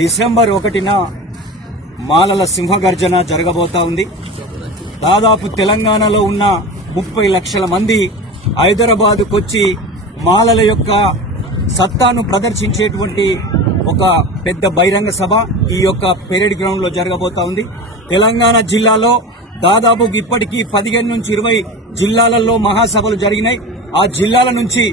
December ఒకటిన మాలల సింహగర్జన జరగబోతా ఉంది. దాదాపు తెలంగాణలో ఉన్న ముప్పై లక్షల మంది హైదరాబాదుకొచ్చి మాలల యొక్క సత్తాను ప్రదర్శించేటువంటి ఒక పెద్ద బహిరంగ సభ ఈ యొక్క పెరేడ్ గ్రౌండ్లో జరగబోతా ఉంది. తెలంగాణ జిల్లాలో దాదాపు ఇప్పటికీ పదిహేను నుంచి ఇరవై జిల్లాలలో మహాసభలు జరిగినాయి. ఆ జిల్లాల నుంచి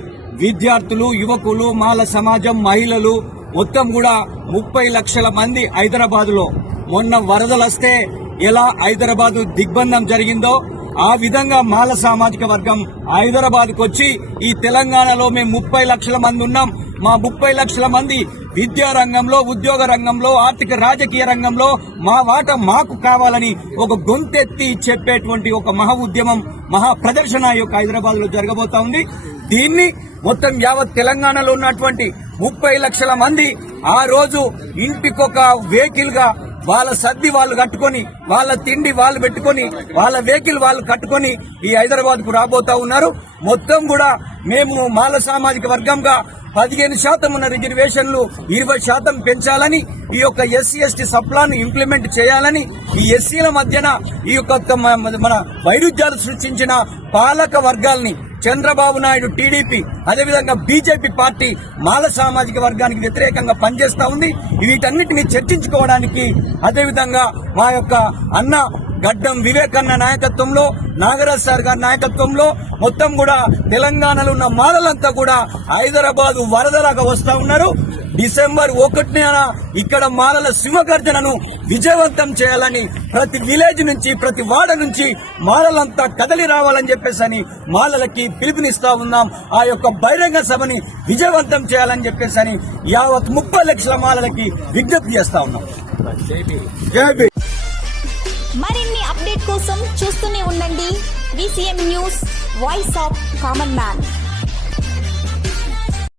విద్యార్థులు యువకులు మాల సమాజం మహిళలు మొత్తం కూడా ముప్పై లక్షల మంది హైదరాబాద్లో మొన్న వరదలు వస్తే ఎలా హైదరాబాద్ దిగ్బంధం జరిగిందో ఆ విధంగా మాల సామాజిక వర్గం హైదరాబాద్కు వచ్చి ఈ తెలంగాణలో మేము ముప్పై లక్షల మంది ఉన్నాం మా ముప్పై లక్షల మంది విద్యా రంగంలో ఉద్యోగ రంగంలో ఆర్థిక రాజకీయ రంగంలో మా వాట మాకు కావాలని ఒక గొంతెత్తి చెప్పేటువంటి ఒక మహా ఉద్యమం మహా ప్రదర్శన యొక్క హైదరాబాద్లో జరగబోతా ఉంది. దీన్ని మొత్తం యావత్ తెలంగాణలో ఉన్నటువంటి ముప్పై లక్షల మంది ఆ రోజు ఇంటికొక వెహికల్గా వాళ్ళ సర్ది వాళ్ళు కట్టుకొని వాళ్ళ తిండి వాళ్ళు పెట్టుకొని వాళ్ళ వెహికల్ వాళ్ళు కట్టుకొని ఈ హైదరాబాద్కు రాబోతా ఉన్నారు. మొత్తం కూడా మేము మాల సామాజిక వర్గంగా పదిహేను శాతం ఉన్న రిజర్వేషన్లు ఇరవై శాతం పెంచాలని ఈ యొక్క ఎస్సీ ఎస్టీ సప్లాన్ ఇంప్లిమెంట్ చేయాలని ఈ ఎస్సీల మధ్యన ఈ యొక్క మన వైరుధ్యాలు సృష్టించిన పాలక వర్గాల్ని చంద్రబాబు నాయుడు టీడీపీ అదేవిధంగా బీజేపీ పార్టీ మాల సామాజిక వర్గానికి వ్యతిరేకంగా పనిచేస్తూ ఉంది. వీటన్నిటిని చర్చించుకోవడానికి అదేవిధంగా మా యొక్క అన్న గడ్డం వివేకన్న నాయకత్వంలో నాగరాజ్ సార్ గారి నాయకత్వంలో మొత్తం కూడా తెలంగాణలో ఉన్న మాలలంతా కూడా హైదరాబాదు వరదలాగా వస్తూ ఉన్నారు. డిసెంబర్ ఒకటిన ఇక్కడ మాలల సింహగర్జనను విజయవంతం చేయాలని ప్రతి విలేజ్ నుంచి ప్రతి వాడ నుంచి మాలలంతా కదలి రావాలని చెప్పేసి అని మాలలకి పిలుపునిస్తా ఉన్నాం. ఆ యొక్క బహిరంగ సభని విజయవంతం చేయాలని చెప్పేసి అని యావత్ ముప్పై లక్షల మాలలకి విజ్ఞప్తి చేస్తా ఉన్నాం. మరిన్ని అప్డేట్ కోసం చూస్తూనే ఉండండి. VCM news voice of common man